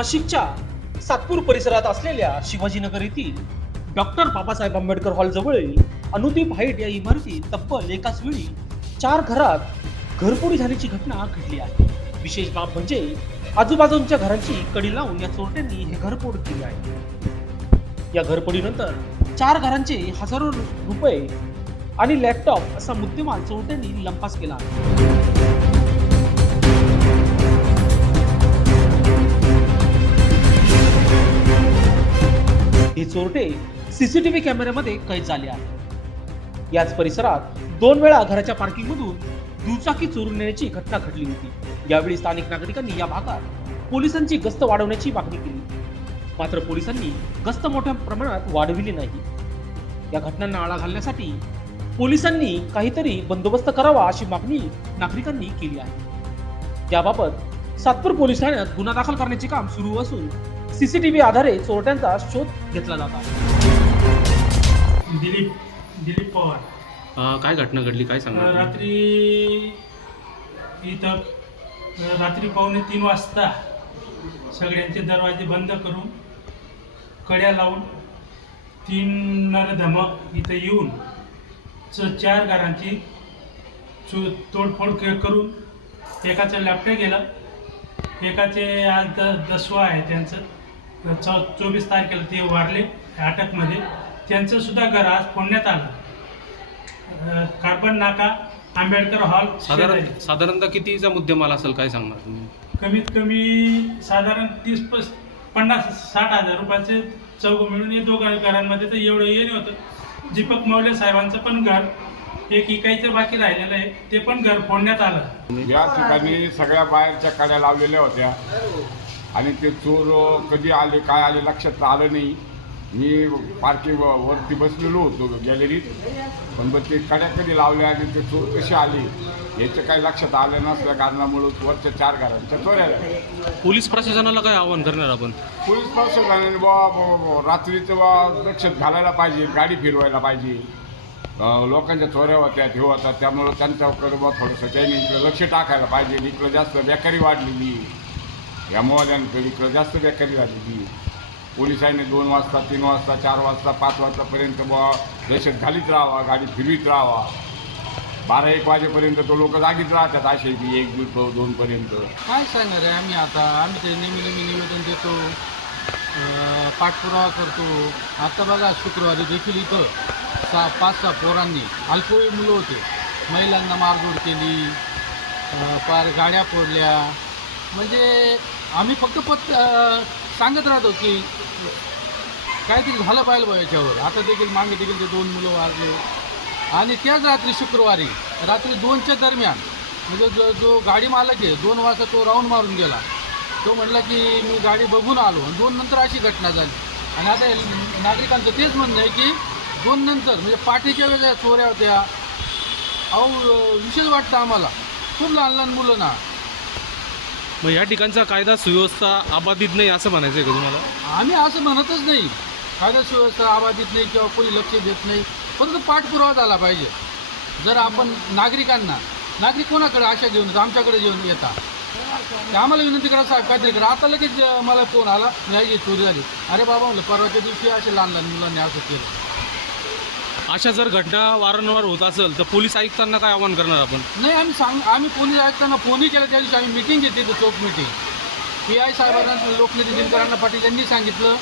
नाशिकच्या सातपूर परिसरात असलेल्या शिवाजीनगर येथील डॉक्टर बाबासाहेब आंबेडकर हॉलजवळील अनुदीप हाईट या इमारतीत तब्बल एकाच वेळी चार घरात घरपोडी झाल्याची घटना घडली आहे. विशेष बाब म्हणजे आजूबाजूंच्या घरांची कडी लावून या चोरट्यांनी हे घरपोड केली आहे. या घरपोडीनंतर चार घरांचे हजारो रुपये आणि लॅपटॉप असा मुद्देमाल चोरट्यांनी लंपास केला हे चोरटे सीसीटीव्ही कॅमेऱ्यामध्ये कैद झाले आहेत. याच परिसरात दोन वेळा घराच्या पार्किंगमधून दुचाकी चोरून नेण्याची घटना घडली होती. यावेळी स्थानिक नागरिकांनी या भागात पोलिसांची गस्त वाढवण्याची मागणी केली. मात्र पोलिसांनी गस्त मोठ्या प्रमाणात वाढविली नाही. या घटनांना आळा घालण्यासाठी पोलिसांनी काहीतरी बंदोबस्त करावा अशी मागणी नागरिकांनी केली आहे. याबाबत सातपूर पोलीस ठाण्यात गुन्हा दाखल करण्याचे काम सुरू असून सीसीटीव्ही आधारे चोरट्यांचा शोध घेतला जात आहे. दिलीप दिलीप पवार. अ, काय घटना घडली? काय सांगणार तुम्ही? रात्री इथं अ, रात्री पावणे तीन वाजता सगळ्यांचे दरवाजे बंद करून कड्या लावून तीन नरधम इथं येऊन च चार घरांची चो तोडफोड क- करून एकाचं लॅपटॉप गेलं. एकाचे आज द दसवा आहे त्यांचं. चौ चोवीस तारखेला ते वारले अटकमध्ये. त्यांचं सुद्धा घर आज फोडण्यात आलं. कार्बन नाका आंबेडकर हॉल साधारण. साधारणतः कितीचा मुद्देमाल असेल काय सांगणार तुम्ही? कमीत कमी साधारण तीस पस पन्नास साठ हजार रुपयाचे चौघ मिळून हे दोघं घरांमध्ये तर एवढं हे नाही होतं. दीपक मौले साहेबांचं पण घर एक इकायचं बाकी राहिलेलं आहे ते पण घर फोडण्यात आलं. या ठिकाणी सगळ्या बाहेरच्या कड्या लावलेल्या होत्या. आणि ते चोर कधी आले काय आले लक्षात आलं नाही. मी पार्किंग वरती बसलेलो होतो गॅलरीत. पण मग ते कड्या कधी लावल्या आणि ते चोर कसे आले याचं काही लक्षात आलं नसल्या कारणामुळं वरच्या चार घरांच्या चोऱ्या झाल्या. पोलीस प्रशासनाला काय आवाहन करणार आपण? पोलीस प्रशासनाने बा रात्रीचं बा लक्षात घालायला पाहिजे गाडी फिरवायला पाहिजे. लोकांच्या चोऱ्या होत्या हे होतात त्यामुळं त्यांच्याकडे बा थोडंसं त्यांनी इकडं लक्ष टाकायला पाहिजे. इकडं जास्त बेकारी वाढलेली या मोहल्यांकडे इकडं जास्त बेकारी झालेली पोलिसांनी दोन वाजता तीन वाजता चार वाजता पाच वाजतापर्यंत बुवा दहशत घालीत राहावा गाडी फिरवीत राहावा. बारा एक वाजेपर्यंत तो लोक जागीच राहतात असे की एक दीड दोनपर्यंत काय सांगणार आहे आम्ही आता? आम्ही ते नेहमी नेहमी निवेदन देतो. पाठपुरावा करतो. आता बघा शुक्रवारी देखील इथं सहा पाच सहा पोरांनी अल्पवयीन मुलं होते. महिलांना मारझोड केली. पार गाड्या फोडल्या. म्हणजे आम्ही फक्त पत सांगत राहतो की काहीतरी झालं पाहिजे बा याच्यावर. आता देखील मागे देखील ते दोन मुलं वारले. आणि त्याच रात्री शुक्रवारी रात्री दोनच्या दरम्यान म्हणजे जो जो गाडी मालक आहे दोन वाजता तो राऊंड मारून गेला. तो म्हटला की मी गाडी बघून आलो. आणि दोन नंतर अशी घटना झाली. आणि आता नागरिकांचं तेच म्हणणं आहे की दोन नंतर म्हणजे पाठीच्या वेळेला चोऱ्या होत्या. अहो विशेष वाटतं आम्हाला. खूप लहान लहान मुलं ना. मग या ठिकाणचा कायदा सुव्यवस्था अबाधित नाही असं म्हणायचं आहे का तुम्हाला? आम्ही असं म्हणतच नाही. कायदा सुव्यवस्था आबाधित नाही किंवा कोणी लक्ष देत नाही. परंतु पाठपुरावा झाला पाहिजे. जर आपण नागरिकांना नागरिक कोणाकडे आशा घेऊन येतात आमच्याकडे घेऊन येतात ते आम्हाला विनंती करा साहेब काहीतरी करा. आता लगेच अं, मला फोन आला. नाही चोरी झाली. अरे बाबा म्हणलं परवाच्या दिवशी असे लहान लहान मुलांनी असं केलं. अशा जर घटना वारंवार होत असेल तर पोलीस आयुक्तांना काय आवाहन करणार आपण? नाही आम्ही सांग आम्ही पोलीस आयुक्तांना फोनही केला त्या दिवशी आम्ही मिटिंग घेतली होती चौक मिटिंग पी आय साहेबांना लोकनेते दिनकरांना पाटील यांनी सांगितलं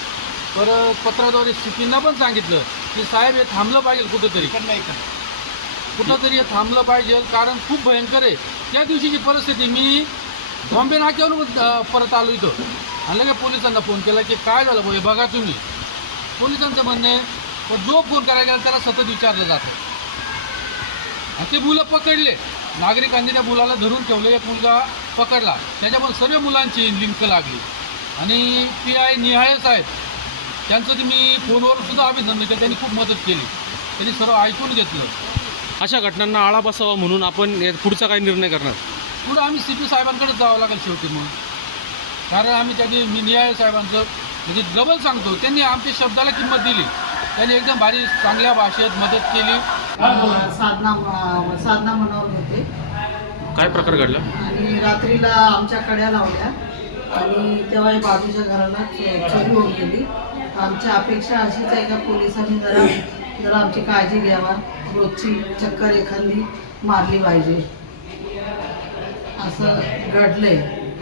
परत पत्राद्वारे सीपींना पण सांगितलं की साहेब हे थांबलं पाहिजे कुठंतरी. कुठंतरी हे थांबलं पाहिजे कारण खूप भयंकर आहे. त्या दिवशीची परिस्थिती मी बॉम्बे नाक्यावरून परत आलो इथं. आणि लगेच पोलिसांना फोन केला की काय झालं हे बघा तुम्ही. पोलिसांचं म्हणणं आहे पण जो फोन करायला गेला त्याला सतत विचारलं जातं आणि ते मुलं पकडले. नागरिकांनी त्या मुलाला धरून ठेवलं. एक मुलगा पकडला. त्याच्यामुळे सर्व मुलांची लिंक लागली. आणि पी आय निहाळे साहेब त्यांचं ते मी फोनवर सुद्धा अभिनंदन केलं. त्यांनी खूप मदत केली. त्यांनी सर्व ऐकून घेतलं. अशा घटनांना आळा बसावा म्हणून आपण पुढचा काय निर्णय करणार? पुढं आम्ही सी पी साहेबांकडे जावं लागेल शेवटी म्हणून कारण आम्ही त्यांनी मी निहाळे साहेबांचं म्हणजे डबल सांगतो. त्यांनी आमच्या शब्दाला किंमत दिली. त्यांनी एकदम भारी चांगल्या भाषेत मदत केली. साधना साधना मनोहर होते. काय प्रकार घडला? आणि रात्रीला आमच्या कड्या लावल्या. आणि तेव्हा हे बाजूच्या घराला चोरी होऊन गेली. आमची अपेक्षा अशीच आहे का पोलिसांनी जरा जरा आमची काळजी घ्यावा. रोजची चक्कर एखादी मारली पाहिजे. असं घडलंय.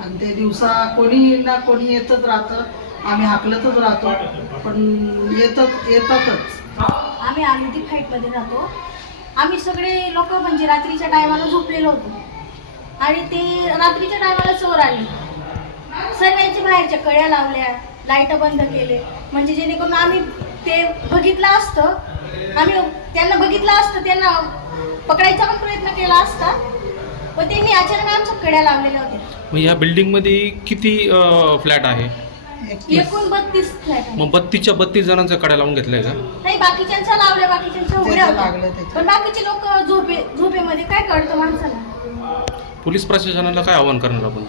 आणि ते दिवसा कोणी ना कोणी येतच राहतं. आम्ही हाकलतच राहतो. पण येतच येतातच. आम्ही आयुर्वेदिक फाईटमध्ये राहतो. आम्ही सगळे लोक म्हणजे रात्रीच्या टायमाला झोपलेलो होतो. आणि ते रात्रीच्या टायमाला चोर आले. सर्वांच्या बाहेरच्या कळ्या लावल्या लाइट बंद केले. म्हणजे जेणेकरून आम्ही ते बघितलं असतं. आम्ही त्यांना बघितलं असतं त्यांना पकडायचा पण प्रयत्न केला असता. पण त्यांनी अचानक आमच्या कड्या लावलेल्या होत्या. मग या बिल्डिंगमध्ये किती फ्लॅट आहे? एकूण बत्तीस फ्लॅट. मग बत्तीसच्या बत्तीस जणांच्या कड्या लावून घेतलंय का? नाही बाकीच्यांच्या लावल्या बाकीच्यांच्या उघड्या त्याचं लागलं होत्या त्याच्यात. पण बाकीचे लोक झोपे झोपेमध्ये काय कळतं माणसाला? पोलीस प्रशासनाला काय आव्हान करणार आपण?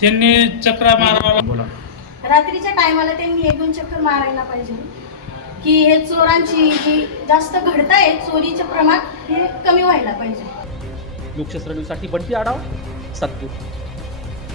त्यांनी चक्रा मारावा. बोला. रात्रीच्या टायमाला त्यांनी एक दोन चक्कर मारायला पाहिजे. की हे चोरांची जी जास्त घडताय चोरीचं प्रमाण हे कमी व्हायला पाहिजे. लोकशास्त्र न्यूजसाठी बंटी आढाव सातपूर